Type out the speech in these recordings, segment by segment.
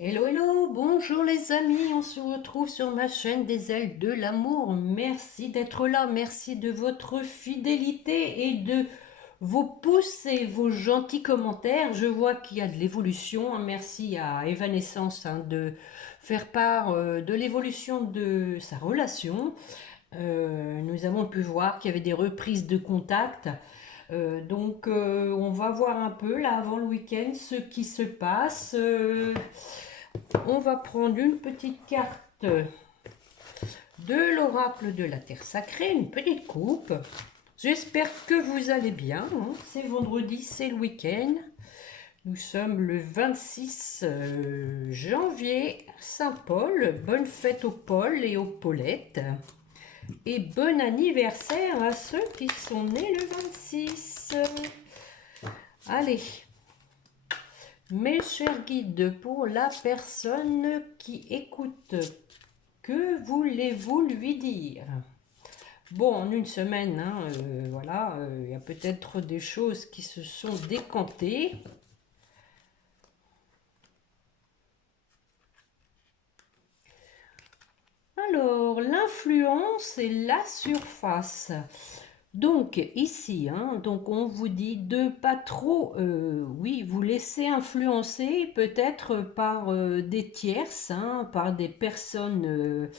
Hello, hello, bonjour les amis, on se retrouve sur ma chaîne des ailes de l'amour. Merci d'être là, merci de votre fidélité et de vos pouces et vos gentils commentaires. Je vois qu'il y a de l'évolution, hein. Merci à Evanescence de faire part de l'évolution de sa relation. Nous avons pu voir qu'il y avait des reprises de contact. On va voir un peu là avant le week-end ce qui se passe. On va prendre une petite carte de l'oracle de la Terre Sacrée, une petite coupe. J'espère que vous allez bien, hein. C'est vendredi, c'est le week-end. Nous sommes le 26 janvier, Saint-Paul. Bonne fête aux Paul et aux Paulettes. Et bon anniversaire à ceux qui sont nés le 26. Allez, mes chers guides, pour la personne qui écoute, que voulez-vous lui dire? Bon, en une semaine, hein, voilà, il y a peut-être des choses qui se sont décantées. Alors, l'influence et la surface. Donc, ici, hein, donc on vous dit de pas trop, oui, vous laisser influencer peut-être par des tierces, hein, par des personnes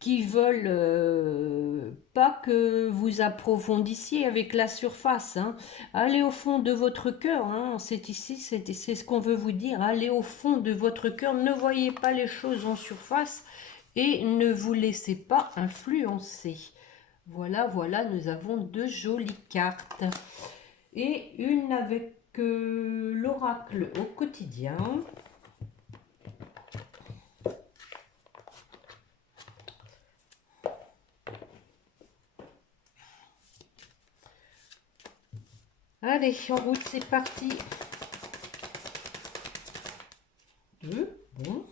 qui veulent pas que vous approfondissiez avec la surface, hein. Allez au fond de votre cœur, hein. C'est ici, c'est ce qu'on veut vous dire. Allez au fond de votre cœur, ne voyez pas les choses en surface et ne vous laissez pas influencer. Voilà, voilà, nous avons deux jolies cartes. Et une avec l'oracle au quotidien. Allez, en route, c'est parti. Deux, bon.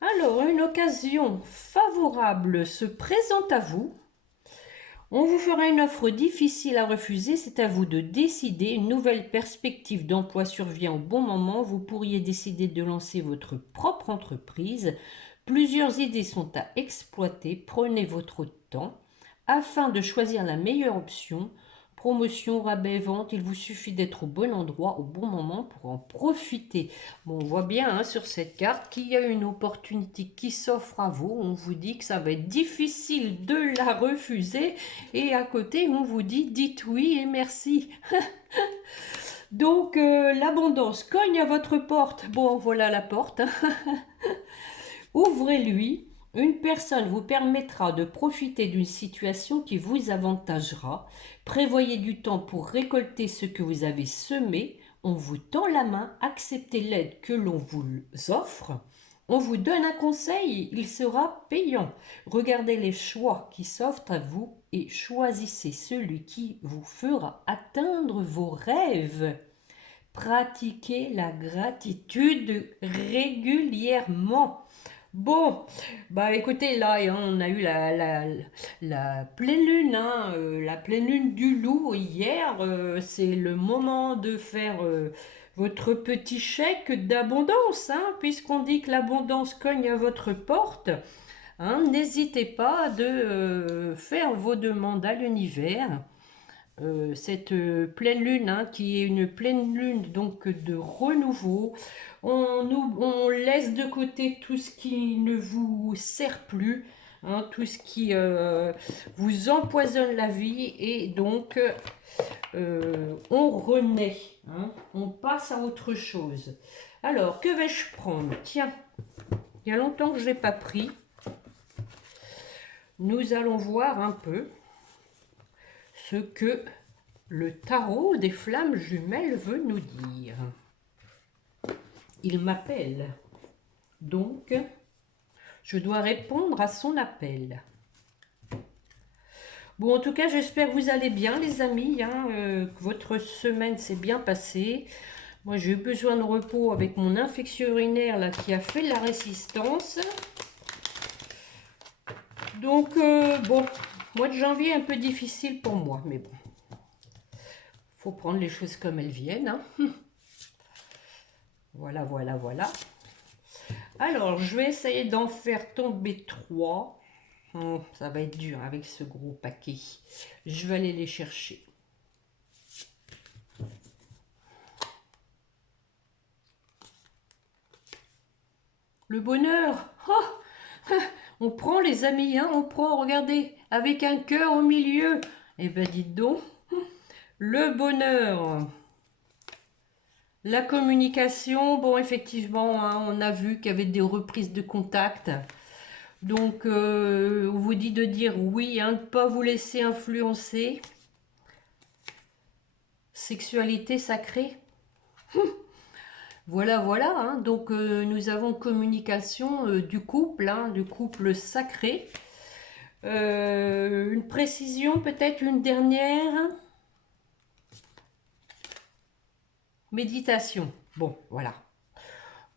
Alors, une occasion favorable se présente à vous. On vous fera une offre difficile à refuser, c'est à vous de décider. Une nouvelle perspective d'emploi survient au bon moment. Vous pourriez décider de lancer votre propre entreprise. Plusieurs idées sont à exploiter. Prenez votre temps afin de choisir la meilleure option. Promotion, rabais, vente, il vous suffit d'être au bon endroit, au bon moment pour en profiter. Bon, on voit bien hein, sur cette carte qu'il y a une opportunité qui s'offre à vous. On vous dit que ça va être difficile de la refuser. Et à côté, on vous dit dites oui et merci. Donc, l'abondance cogne à votre porte. Bon, voilà la porte. Ouvrez-lui. Une personne vous permettra de profiter d'une situation qui vous avantagera. Prévoyez du temps pour récolter ce que vous avez semé. On vous tend la main, acceptez l'aide que l'on vous offre. On vous donne un conseil, il sera payant. Regardez les choix qui s'offrent à vous et choisissez celui qui vous fera atteindre vos rêves. Pratiquez la gratitude régulièrement. Bon, bah écoutez, là, hein, on a eu la pleine lune, hein, la pleine lune du loup hier. C'est le moment de faire votre petit chèque d'abondance, hein, puisqu'on dit que l'abondance cogne à votre porte. Hein, n'hésitez pas de faire vos demandes à l'univers. Cette pleine lune, hein, qui est une pleine lune donc de renouveau. On laisse de côté tout ce qui ne vous sert plus, hein, tout ce qui vous empoisonne la vie et donc on renaît, hein, on passe à autre chose. Alors, que vais-je prendre? Tiens, il y a longtemps que je n'ai pas pris. Nous allons voir un peu ce que le tarot des flammes jumelles veut nous dire. Il m'appelle. Donc, je dois répondre à son appel. Bon, en tout cas, j'espère que vous allez bien, les amis, hein, que votre semaine s'est bien passée. Moi, j'ai eu besoin de repos avec mon infection urinaire là, qui a fait de la résistance. Donc, bon, mois de janvier un peu difficile pour moi, mais bon. Faut prendre les choses comme elles viennent, hein. Voilà, voilà, voilà. Alors, je vais essayer d'en faire tomber 3. Ça va être dur avec ce gros paquet. Je vais aller les chercher. Le bonheur. Oh, on prend les amis, hein, on prend, regardez, avec un cœur au milieu. Eh ben dites donc, le bonheur. La communication, bon effectivement, hein, on a vu qu'il y avait des reprises de contact. Donc, on vous dit de dire oui, hein, de ne pas vous laisser influencer. Sexualité sacrée. Voilà, voilà. Hein, donc, nous avons communication du couple sacré. Une précision, peut-être une dernière. Méditation. Bon, voilà.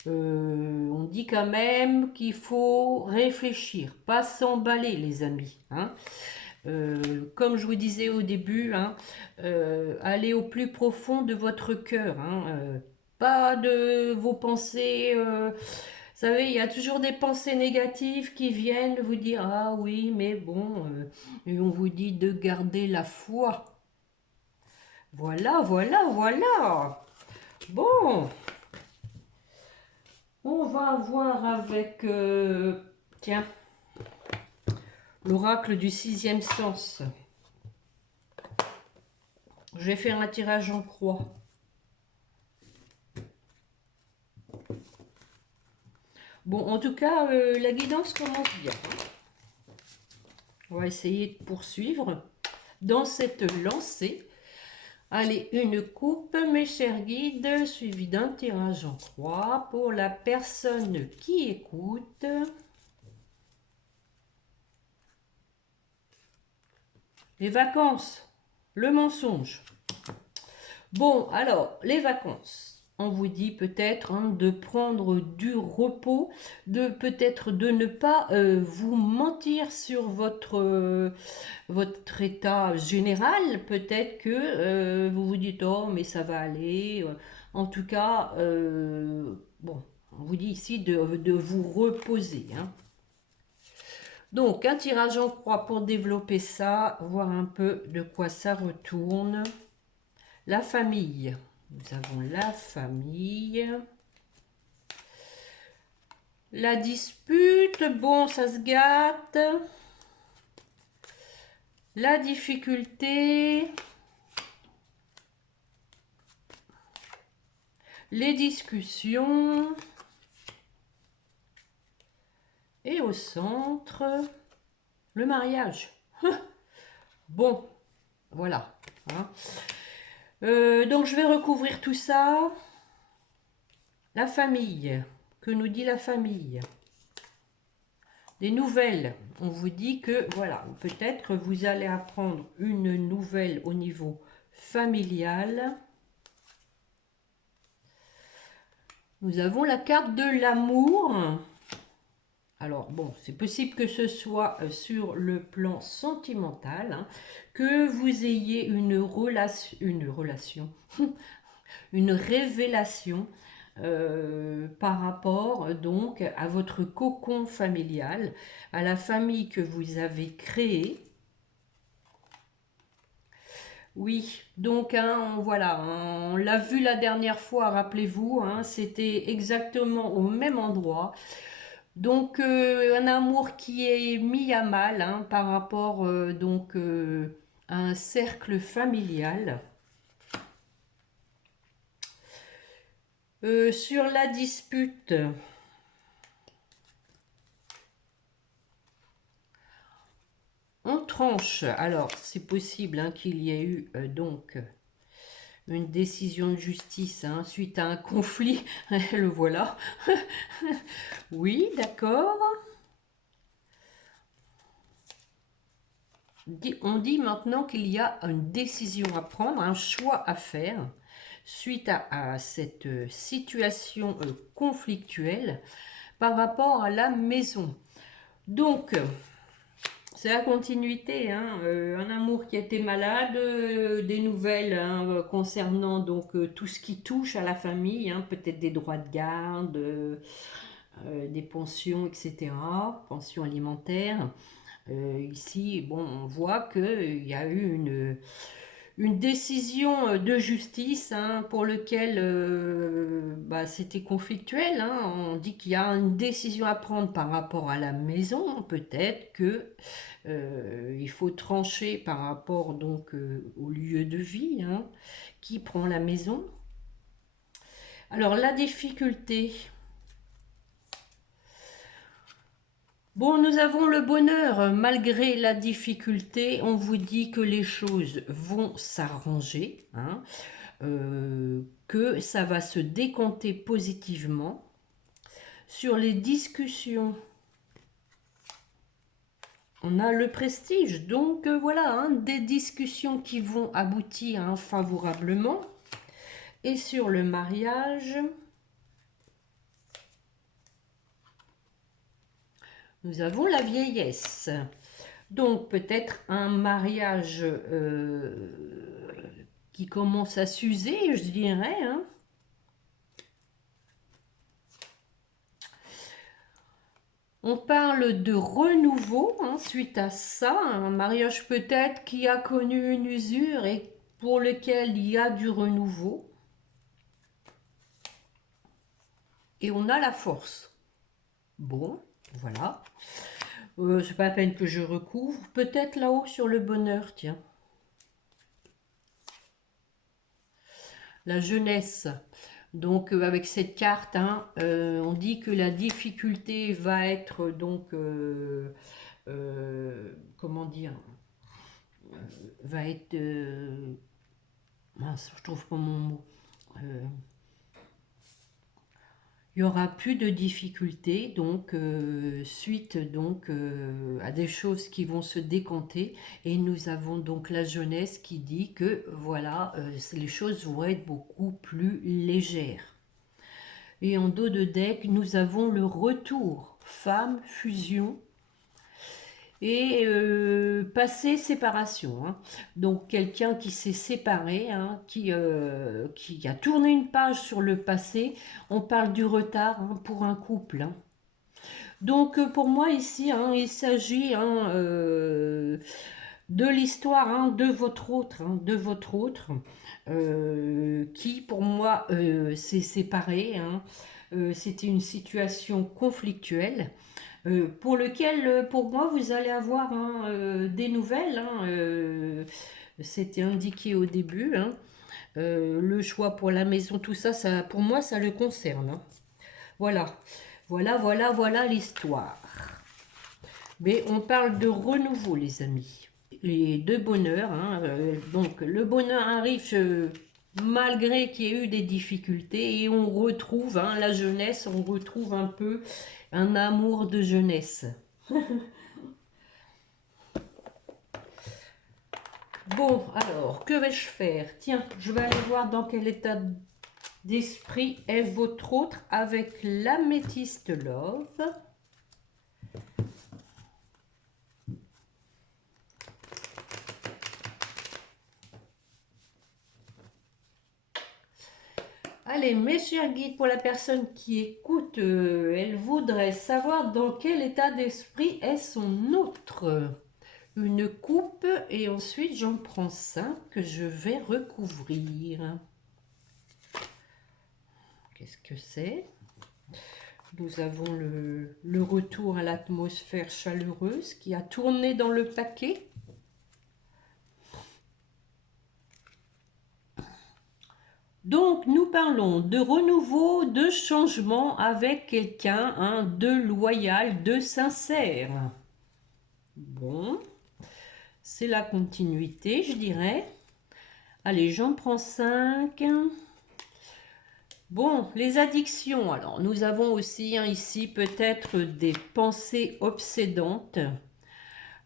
On dit quand même qu'il faut réfléchir, pas s'emballer, les amis. Hein. Comme je vous disais au début, hein, allez au plus profond de votre cœur. Hein, pas de vos pensées. Vous savez, il y a toujours des pensées négatives qui viennent vous dire ah oui, mais bon. Et on vous dit de garder la foi. Voilà, voilà, voilà. Bon. On va voir avec, tiens, l'oracle du 6e sens. Je vais faire un tirage en croix. Bon, en tout cas, la guidance commence bien. On va essayer de poursuivre dans cette lancée. Allez, une coupe, mes chers guides, suivi d'un tirage en croix pour la personne qui écoute. Les vacances, le mensonge. Bon, alors, les vacances. On vous dit peut-être hein, de prendre du repos, de peut-être de ne pas vous mentir sur votre état général. Peut-être que vous vous dites, oh, mais ça va aller. En tout cas, bon, on vous dit ici de vous reposer. Hein. Donc, un tirage en croix pour développer ça, voir un peu de quoi ça retourne. La famille. Nous avons la famille. La dispute, bon, ça se gâte. La difficulté. Les discussions. Et au centre, le mariage. Bon, voilà. Hein. Donc je vais recouvrir tout ça. La famille. Que nous dit la famille? Des nouvelles. On vous dit que, voilà, peut-être vous allez apprendre une nouvelle au niveau familial. Nous avons la carte de l'amour. Alors, bon, c'est possible que ce soit sur le plan sentimental, hein, que vous ayez une relation, une révélation par rapport donc à votre cocon familial, à la famille que vous avez créée. Oui, donc hein, voilà, on l'a vu la dernière fois, rappelez-vous, hein, c'était exactement au même endroit. Donc un amour qui est mis à mal hein, par rapport donc à un cercle familial. Sur la dispute, on tranche. Alors c'est possible hein, qu'il y ait eu donc une décision de justice hein, suite à un conflit. Le voilà. Oui, d'accord. On dit maintenant qu'il y a une décision à prendre, un choix à faire suite à cette situation conflictuelle par rapport à la maison. Donc, c'est la continuité, hein, un amour qui était malade, des nouvelles hein, concernant donc tout ce qui touche à la famille, hein, peut-être des droits de garde, des pensions, etc., pensions alimentaires. Ici, bon, on voit qu'il y a eu une décision de justice hein, pour lequel bah, c'était conflictuel. Hein. On dit qu'il y a une décision à prendre par rapport à la maison. Peut-être que il faut trancher par rapport donc au lieu de vie. Hein. Qui prend la maison? Alors la difficulté. Bon, nous avons le bonheur, malgré la difficulté, on vous dit que les choses vont s'arranger, hein, que ça va se décompter positivement. Sur les discussions, on a le prestige, donc voilà, hein, des discussions qui vont aboutir hein, favorablement. Et sur le mariage, nous avons la vieillesse. Donc peut-être un mariage qui commence à s'user, je dirais. Hein. On parle de renouveau hein, suite à ça, un mariage peut-être qui a connu une usure et pour lequel il y a du renouveau. Et on a la force. Bon, voilà. C'est pas la peine que je recouvre. Peut-être là-haut sur le bonheur, tiens. La jeunesse. Donc avec cette carte, hein, on dit que la difficulté va être donc, comment dire, va être, mince, je trouve pas mon mot. Il n'y aura plus de difficultés, donc suite donc à des choses qui vont se décanter. Et nous avons donc la jeunesse qui dit que voilà, les choses vont être beaucoup plus légères. Et en dos de deck, nous avons le retour, femme, fusion et passé, séparation. Hein. Donc quelqu'un qui s'est séparé, hein, qui a tourné une page sur le passé. On parle du retard hein, pour un couple. Hein. Donc pour moi ici, hein, il s'agit hein, de l'histoire hein, de votre autre, hein, qui pour moi s'est séparé. Hein. C'était une situation conflictuelle. Pour lequel, pour moi, vous allez avoir hein, des nouvelles. Hein, c'était indiqué au début. Hein, le choix pour la maison, tout ça, ça pour moi, ça le concerne. Hein. Voilà, voilà l'histoire. Mais on parle de renouveau, les amis. Les deux bonheurs. Hein, donc, le bonheur arrive malgré qu'il y ait eu des difficultés et on retrouve hein, la jeunesse, on retrouve un peu un amour de jeunesse. Bon, alors, que vais-je faire? Tiens, je vais aller voir dans quel état d'esprit est votre autre avec l'améthyste love. Allez, mes chers guides, pour la personne qui écoute, elle voudrait savoir dans quel état d'esprit est son autre. Une coupe et ensuite j'en prends 5 que je vais recouvrir. Qu'est-ce que c'est? Nous avons le retour à l'atmosphère chaleureuse qui a tourné dans le paquet. Donc, nous parlons de renouveau, de changement avec quelqu'un hein, de loyal, de sincère. Bon, c'est la continuité, je dirais. Allez, j'en prends 5. Bon, les addictions. Alors, nous avons aussi hein, ici peut-être des pensées obsédantes.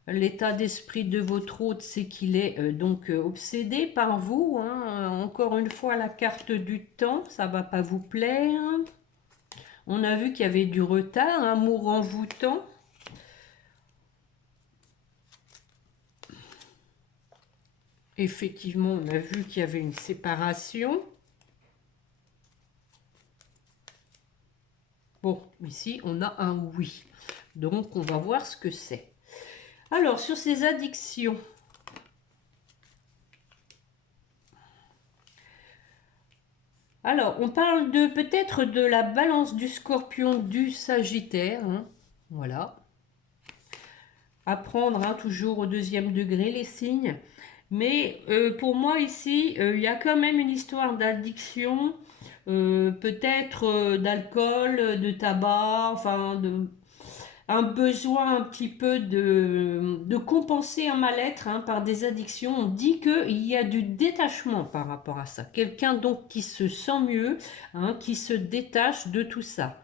L'état d'esprit de votre hôte, c'est qu'il est donc obsédé par vous. Hein. Encore une fois, la carte du temps, ça va pas vous plaire. On a vu qu'il y avait du retard, amour envoûtant. Effectivement, on a vu qu'il y avait une séparation. Bon, ici, on a un oui. Donc, on va voir ce que c'est. Alors, sur ces addictions. Alors, on parle de peut-être de la balance du Scorpion, du Sagittaire. Hein, voilà. Apprendre hein, toujours au deuxième degré les signes. Mais pour moi ici, il y a quand même une histoire d'addiction, peut-être d'alcool, de tabac, enfin un besoin un petit peu de compenser un mal-être hein, par des addictions. On dit qu'il y a du détachement par rapport à ça. Quelqu'un donc qui se sent mieux, hein, qui se détache de tout ça.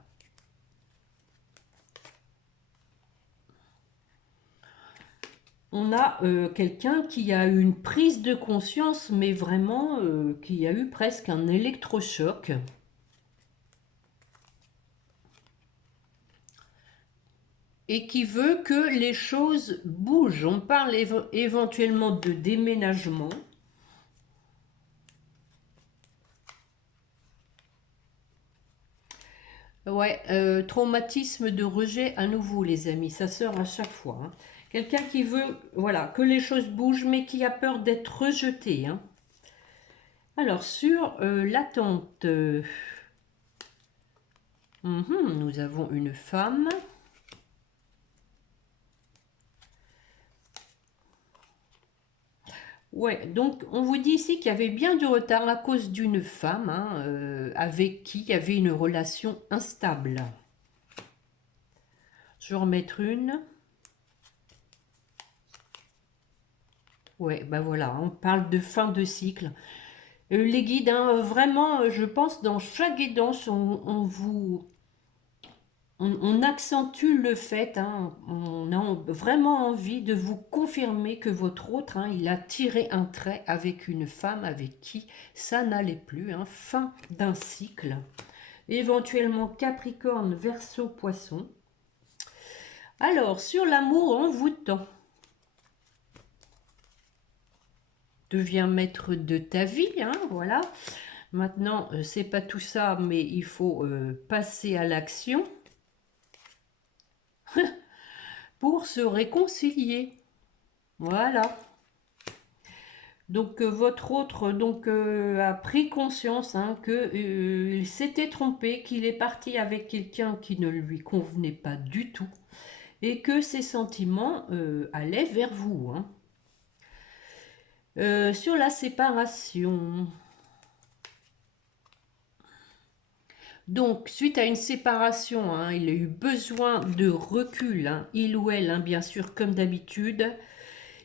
On a quelqu'un qui a eu une prise de conscience, mais vraiment qui a eu presque un électrochoc. Et qui veut que les choses bougent. On parle éventuellement de déménagement. Ouais, traumatisme de rejet à nouveau, les amis. Ça sort à chaque fois. Hein. Quelqu'un qui veut, voilà, que les choses bougent, mais qui a peur d'être rejeté. Hein. Alors, sur l'attente, nous avons une femme. Ouais, donc on vous dit ici qu'il y avait bien du retard à cause d'une femme hein, avec qui il y avait une relation instable. Je vais en remettre une. Ouais, ben voilà, on parle de fin de cycle. Les guides, hein, vraiment, je pense, dans chaque guidance, on accentue le fait, hein, on a vraiment envie de vous confirmer que votre autre, hein, il a tiré un trait avec une femme avec qui ça n'allait plus, hein, fin d'un cycle. Éventuellement Capricorne, Verseau, Poisson. Alors, sur l'amour envoûtant. Deviens maître de ta vie, hein, voilà. Maintenant, c'est pas tout ça, mais il faut passer à l'action pour se réconcilier. Voilà. Donc votre autre donc a pris conscience hein, que il s'était trompé, qu'il est parti avec quelqu'un qui ne lui convenait pas du tout et que ses sentiments allaient vers vous. Hein. Sur la séparation. Donc, suite à une séparation, hein, il a eu besoin de recul, hein, il ou elle, hein, bien sûr, comme d'habitude.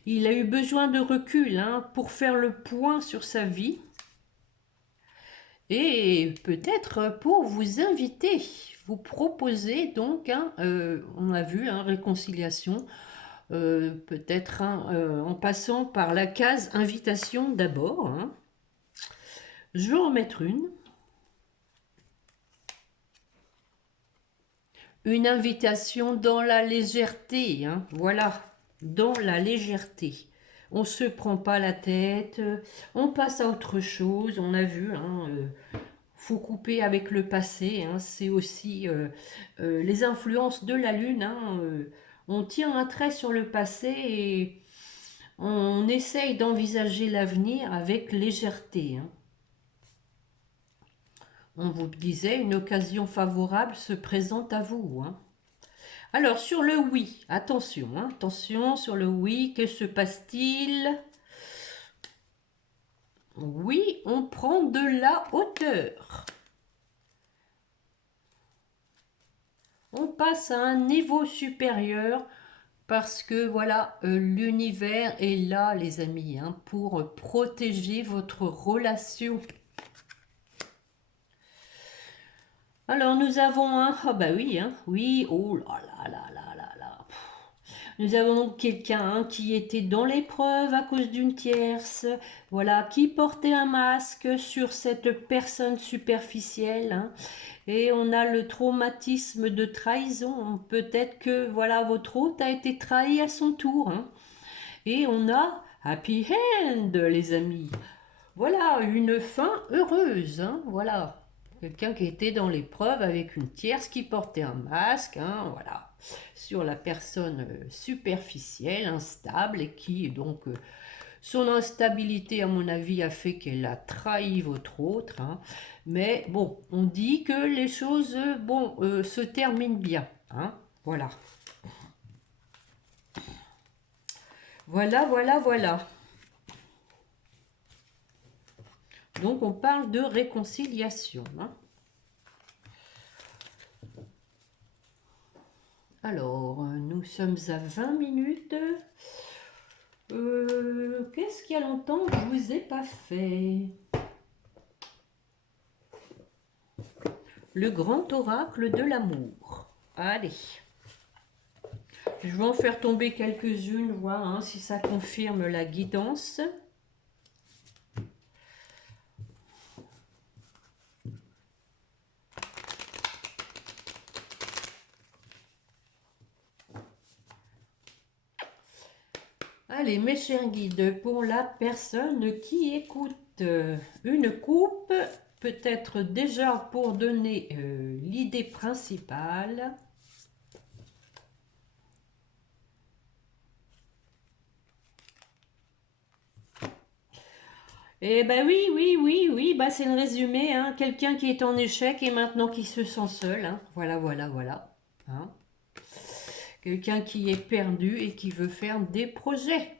Il a eu besoin de recul hein, pour faire le point sur sa vie et peut-être pour vous inviter, vous proposer donc, hein, on a vu, hein, réconciliation, peut-être hein, en passant par la case invitation d'abord. Hein. Je vais en mettre une. Une invitation dans la légèreté, hein, voilà, dans la légèreté. On ne se prend pas la tête, on passe à autre chose, on a vu, hein, faut couper avec le passé, hein, c'est aussi les influences de la Lune, hein, on tient un trait sur le passé et on essaye d'envisager l'avenir avec légèreté. Hein. On vous disait, une occasion favorable se présente à vous. Hein. Alors, sur le oui, attention, hein, attention sur le oui, que se passe-t-il? Oui, on prend de la hauteur. On passe à un niveau supérieur parce que, voilà, l'univers est là, les amis, hein, pour protéger votre relation. Alors, nous avons un... Ah bah oui, hein, oui, oh là là là là là là. Nous avons donc quelqu'un hein, qui était dans l'épreuve à cause d'une tierce, voilà, qui portait un masque sur cette personne superficielle. Hein, et on a le traumatisme de trahison. Peut-être que voilà votre hôte a été trahi à son tour. Hein, et on a Happy end, les amis. Voilà, une fin heureuse, hein, voilà. Quelqu'un qui était dans l'épreuve avec une tierce qui portait un masque, hein, voilà. Sur la personne superficielle, instable, et qui, donc, son instabilité, à mon avis, a fait qu'elle a trahi votre autre, hein. Mais bon, on dit que les choses, bon, se terminent bien, hein, voilà. Voilà, voilà, voilà. Donc, on parle de réconciliation, hein. Alors, nous sommes à 20 minutes. Qu'est-ce qu'il y a longtemps que je vous ai pas fait? Le grand oracle de l'amour. Allez. Je vais en faire tomber quelques-unes, voir hein, si ça confirme la guidance. Allez, mes chers guides, pour la personne qui écoute, une coupe, peut-être déjà pour donner l'idée principale. Eh ben oui, oui, oui, oui, bah c'est le résumé, hein. Quelqu'un qui est en échec et maintenant qui se sent seul, hein. Voilà, voilà, voilà. Hein. Quelqu'un qui est perdu et qui veut faire des projets.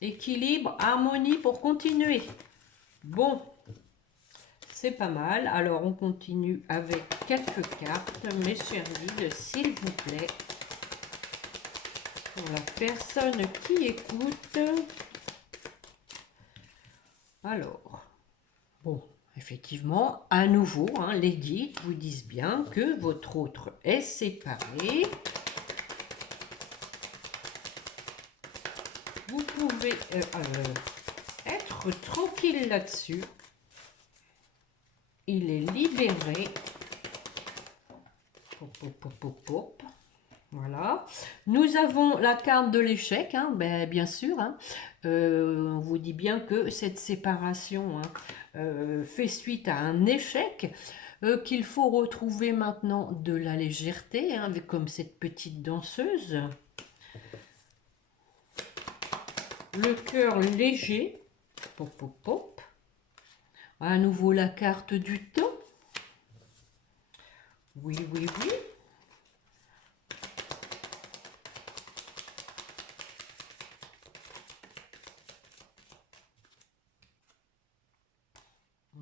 Équilibre, harmonie pour continuer. Bon, c'est pas mal. Alors, on continue avec quelques cartes, mes chers guides, s'il vous plaît. Pour la personne qui écoute. Alors, bon, effectivement, à nouveau, hein, les guides vous disent bien que votre autre est séparé. Vous pouvez être tranquille là-dessus. Il est libéré. Pop, pop, pop, pop, pop. Voilà. Nous avons la carte de l'échec, hein, ben, bien sûr. Hein. On vous dit bien que cette séparation hein, fait suite à un échec, qu'il faut retrouver maintenant de la légèreté, hein, avec, comme cette petite danseuse. Le cœur léger. Pop, pop, pop. À nouveau la carte du temps. Oui, oui, oui.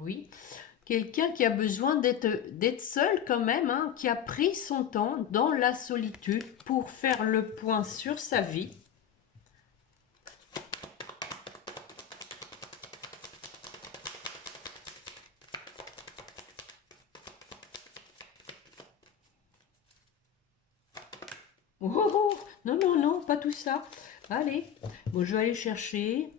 Oui. Quelqu'un qui a besoin d'être seul quand même, hein, qui a pris son temps dans la solitude pour faire le point sur sa vie. Oh, oh, oh, non, non, non, pas tout ça. Allez, bon, je vais aller chercher.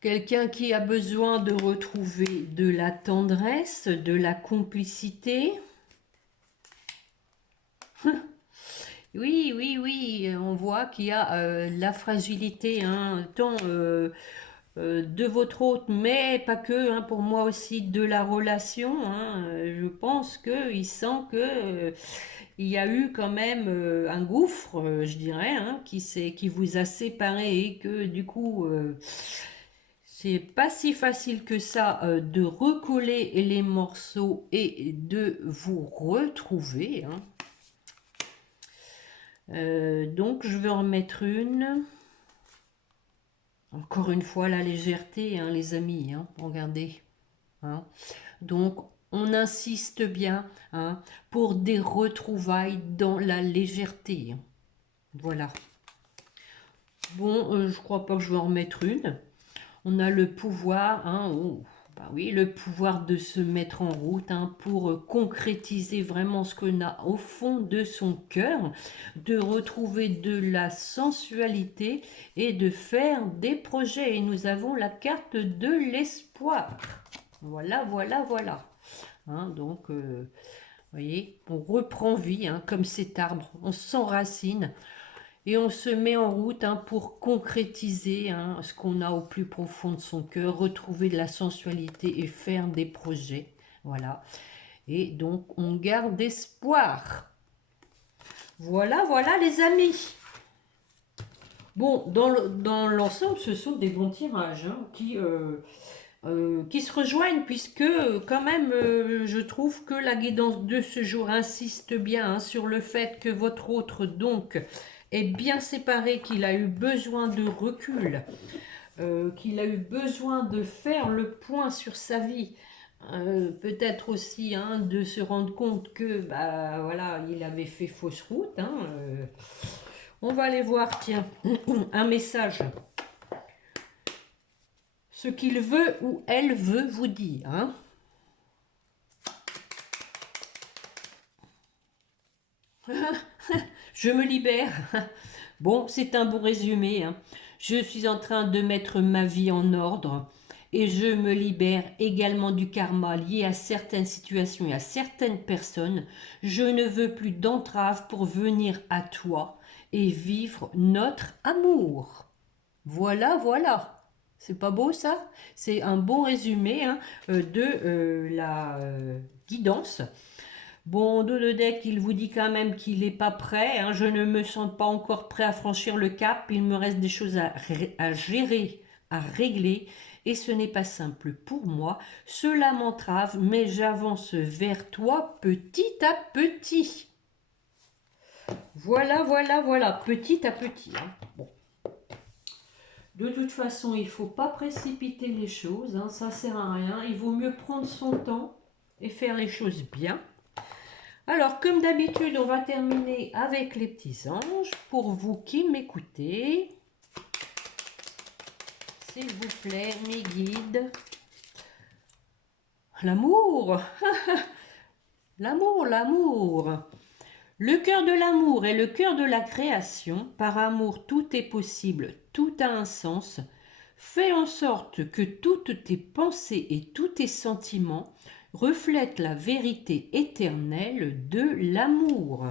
Quelqu'un qui a besoin de retrouver de la tendresse, de la complicité. Oui, oui, oui, on voit qu'il y a la fragilité, hein, tant de votre hôte, mais pas que, hein, pour moi aussi de la relation. Hein, je pense qu'il sent que il y a eu quand même un gouffre, je dirais, hein, qui vous a séparé et que du coup, c'est pas si facile que ça de recoller les morceaux et de vous retrouver. Hein. Donc je vais en mettre une. Encore une fois, la légèreté, hein, les amis. Hein, regardez. Hein. Donc on insiste bien hein, pour des retrouvailles dans la légèreté. Hein. Voilà. Bon, je crois pas que je vais en remettre une. On a le pouvoir, hein, oh, bah oui, le pouvoir de se mettre en route hein, pour concrétiser vraiment ce qu'on a au fond de son cœur, de retrouver de la sensualité et de faire des projets. Et nous avons la carte de l'espoir. Voilà, voilà, voilà. Hein, donc, voyez, on reprend vie, hein, comme cet arbre, on s'enracine et on se met en route, hein, pour concrétiser, hein, ce qu'on a au plus profond de son cœur, retrouver de la sensualité et faire des projets. Voilà. Et donc, on garde espoir. Voilà, voilà les amis. Bon, dans l'ensemble, ce sont des bons tirages, hein, qui se rejoignent, puisque quand même, je trouve que la guidance de ce jour insiste bien, hein, sur le fait que votre autre, donc, est bien séparé, qu'il a eu besoin de recul, qu'il a eu besoin de faire le point sur sa vie. Peut-être aussi, hein, de se rendre compte que bah voilà, il avait fait fausse route, hein, on va aller voir, tiens, un message. Ce qu'il veut ou elle veut vous dire, hein. Je me libère. Bon, c'est un bon résumé, hein. Je suis en train de mettre ma vie en ordre et je me libère également du karma lié à certaines situations et à certaines personnes. Je ne veux plus d'entrave pour venir à toi et vivre notre amour. Voilà, voilà. C'est pas beau ça? C'est un bon résumé, hein, de la guidance. Bon, dos de deck, il vous dit quand même qu'il n'est pas prêt, hein. Je ne me sens pas encore prêt à franchir le cap. Il me reste des choses à gérer, à régler. Et ce n'est pas simple pour moi. Cela m'entrave, mais j'avance vers toi petit à petit. Voilà, voilà, voilà, petit à petit, hein. Bon. De toute façon, il ne faut pas précipiter les choses, hein, ça ne sert à rien. Il vaut mieux prendre son temps et faire les choses bien. Alors, comme d'habitude, on va terminer avec les petits anges. Pour vous qui m'écoutez, s'il vous plaît, mes guides. L'amour, l'amour, l'amour. Le cœur de l'amour est le cœur de la création. Par amour, tout est possible, tout a un sens. Fais en sorte que toutes tes pensées et tous tes sentiments reflètent la vérité éternelle de l'amour.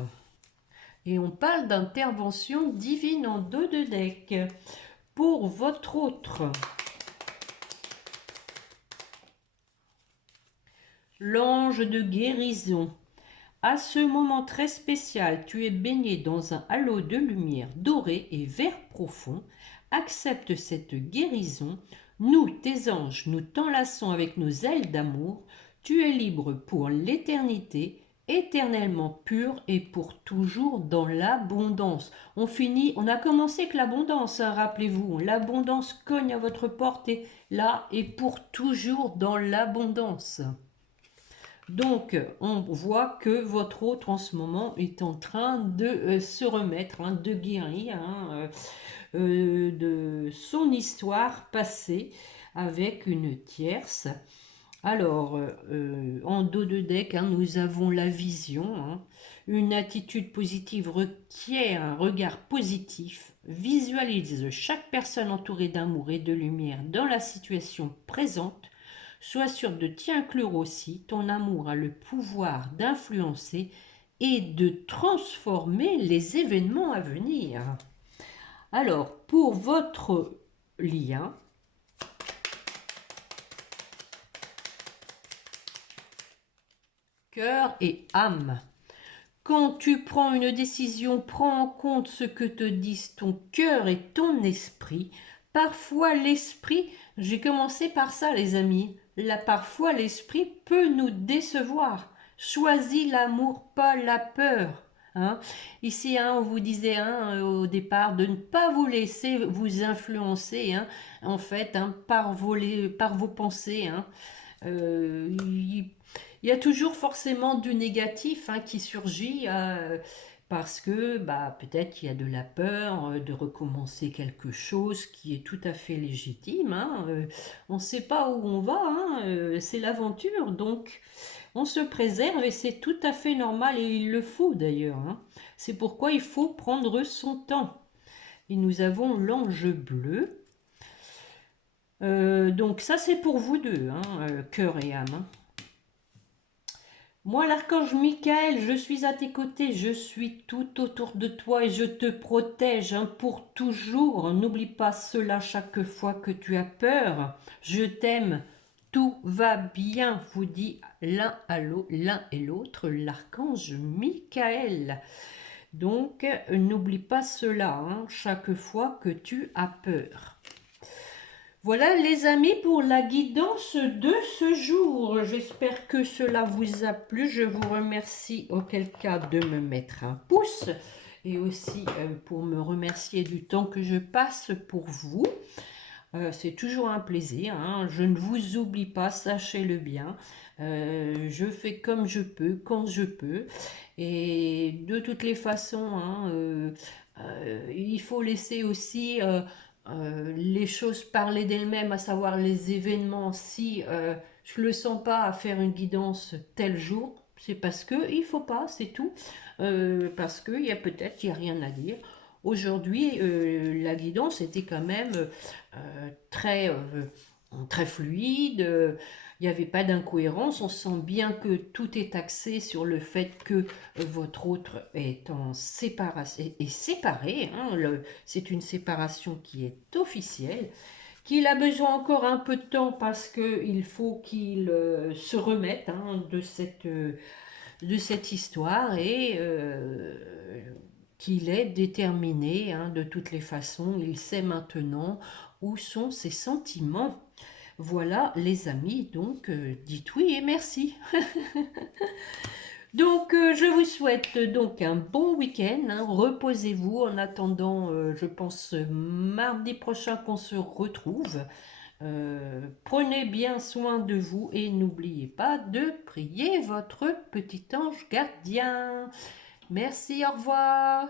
Et on parle d'intervention divine en dos de deck. Pour votre autre, l'ange de guérison. À ce moment très spécial, tu es baigné dans un halo de lumière dorée et vert profond. Accepte cette guérison. Nous, tes anges, nous t'enlaçons avec nos ailes d'amour. Tu es libre pour l'éternité, éternellement pur et pour toujours dans l'abondance. On a commencé avec l'abondance, hein, rappelez-vous. L'abondance cogne à votre porte et là et pour toujours dans l'abondance. Donc, on voit que votre autre en ce moment est en train de se remettre, hein, de guérir, hein, de son histoire passée avec une tierce. Alors, en dos de deck, hein, nous avons la vision, hein. Une attitude positive requiert un regard positif. Visualise chaque personne entourée d'amour et de lumière dans la situation présente. Sois sûr de t'y inclure aussi. Ton amour a le pouvoir d'influencer et de transformer les événements à venir. Alors, pour votre lien, cœur et âme. Quand tu prends une décision, prends en compte ce que te disent ton cœur et ton esprit. Parfois l'esprit, j'ai commencé par ça les amis, là parfois l'esprit peut nous décevoir. Choisis l'amour, pas la peur. Hein. Ici, hein, on vous disait, hein, au départ de ne pas vous laisser vous influencer, hein, en fait, hein, par vos pensées. Hein. Il y a toujours forcément du négatif, hein, qui surgit, parce que bah, peut-être qu'il y a de la peur, de recommencer quelque chose qui est tout à fait légitime. Hein, on ne sait pas où on va, hein, c'est l'aventure, donc on se préserve et c'est tout à fait normal et il le faut d'ailleurs. Hein. C'est pourquoi il faut prendre son temps. Et nous avons l'ange bleu. Donc ça c'est pour vous deux, hein, cœur et âme. Hein. Moi, l'archange Michael, je suis à tes côtés, je suis tout autour de toi et je te protège hein, pour toujours. N'oublie pas cela chaque fois que tu as peur. Je t'aime, tout va bien, vous dit l'un et l'autre l'archange Michael. Donc, n'oublie pas cela hein, chaque fois que tu as peur. Voilà les amis pour la guidance de ce jour. J'espère que cela vous a plu. Je vous remercie auquel cas de me mettre un pouce et aussi pour me remercier du temps que je passe pour vous. C'est toujours un plaisir, hein. Je ne vous oublie pas, sachez-le bien. Je fais comme je peux, quand je peux. Et de toutes les façons, hein, il faut laisser aussi les choses parler d'elles-mêmes, à savoir les événements. Si je ne le sens pas à faire une guidance tel jour, c'est parce que il faut pas, c'est tout. Parce qu'il y a peut-être, il n'y a rien à dire. Aujourd'hui, la guidance était quand même très fluide. Il n'y avait pas d'incohérence. On sent bien que tout est axé sur le fait que votre autre est en séparation, est séparé. Hein, c'est une séparation qui est officielle, qu'il a besoin encore un peu de temps parce qu'il faut qu'il se remette hein, de cette histoire et qu'il est déterminé hein, de toutes les façons. Il sait maintenant où sont ses sentiments. Voilà les amis, donc dites oui et merci. Donc je vous souhaite donc un bon week-end, hein. Reposez-vous en attendant, je pense, mardi prochain qu'on se retrouve. Prenez bien soin de vous et n'oubliez pas de prier votre petit ange gardien. Merci, au revoir.